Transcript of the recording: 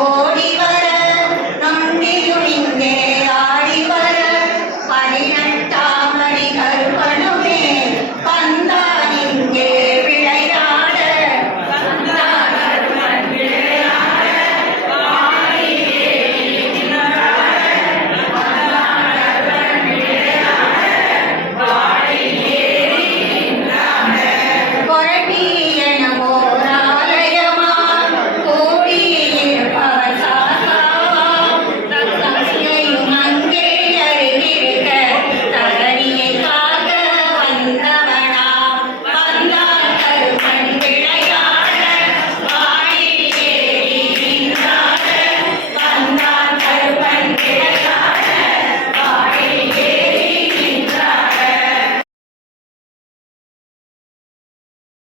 ஓடி